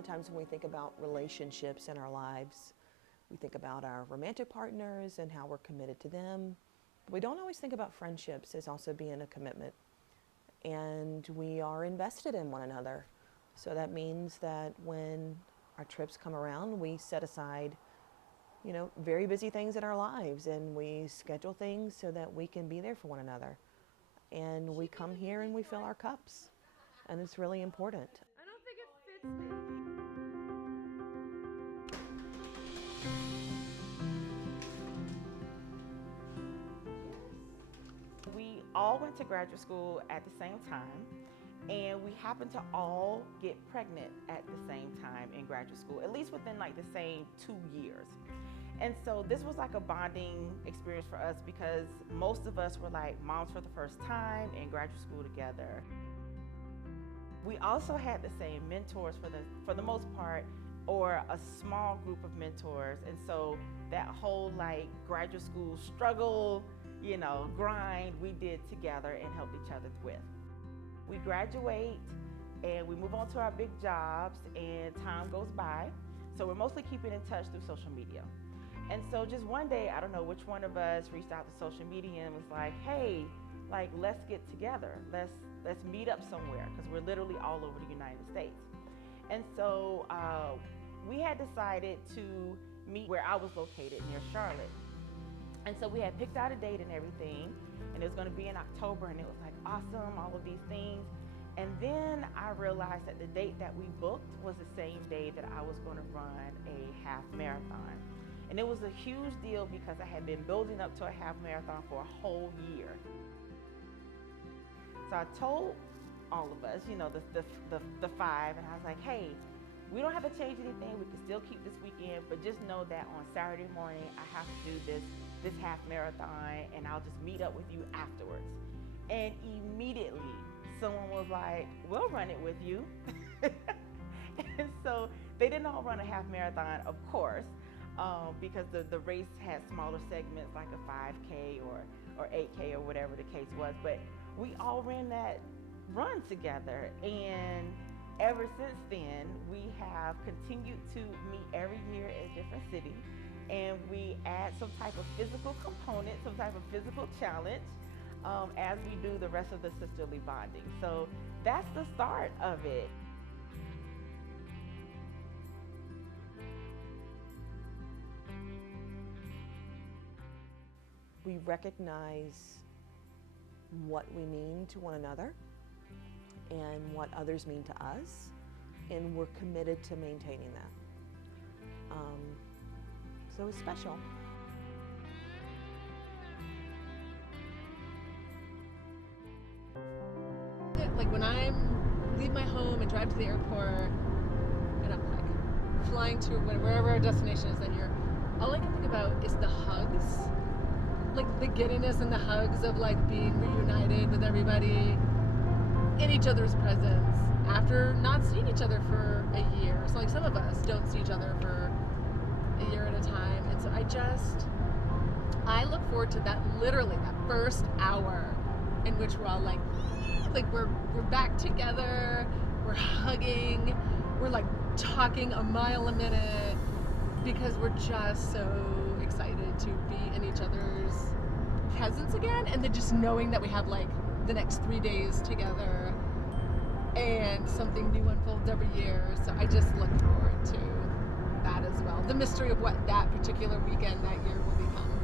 of times when we think about relationships in our lives, we think about our romantic partners and how we're committed to them. But we don't always think about friendships as also being a commitment. And we are invested in one another. So that means that when our trips come around, we set aside, very busy things in our lives, and we schedule things so that we can be there for one another. And we come here and we fill our cups. And it's really important. I don't think it fits me. We all went to graduate school at the same time, and we happened to all get pregnant at the same time in graduate school, at least within like the same 2 years. And so this was like a bonding experience for us because most of us were like moms for the first time in graduate school together. We also had the same mentors for the most part, or a small group of mentors. And so that whole like graduate school struggle, grind, we did together and helped each other with. We graduate and we move on to our big jobs, and time goes by. So we're mostly keeping in touch through social media. And so just one day, I don't know which one of us reached out to social media and was like, hey, let's get together. Let's meet up somewhere, because we're literally all over the United States. And so we had decided to meet where I was located, near Charlotte. And so we had picked out a date and everything, and it was going to be in October, and it was like awesome, all of these things. And then I realized that the date that we booked was the same day that I was going to run a half marathon. And it was a huge deal because I had been building up to a half marathon for a whole year. So I told all of us, the five, and I was like, hey, we don't have to change anything. We can still keep this weekend, but just know that on Saturday morning, I have to do this half marathon, and I'll just meet up with you afterwards. And immediately, someone was like, we'll run it with you. And so they didn't all run a half marathon, of course, because the race had smaller segments like a 5K or 8K or whatever the case was. But we all ran that run together, and ever since then, we have continued to meet every year in different cities, and we add some type of physical component, some type of physical challenge as we do the rest of the sisterly bonding. So that's the start of it. We recognize what we mean to one another and what others mean to us, and we're committed to maintaining that. So it's special. Like when I leave my home and drive to the airport, and I'm like flying to wherever our destination is that year, all I can think about is the hugs, like the giddiness and the hugs of like being reunited with everybody in each other's presence after not seeing each other for a year. So like some of us don't see each other for a year at a time, and so I look forward to that, literally that first hour in which we're all like we're back together, we're hugging, we're like talking a mile a minute, because we're just so excited to be in each other's presence again, and then just knowing that we have like the next 3 days together and something new unfolds every year. So I just look forward to that as well, the mystery of what that particular weekend that year will become.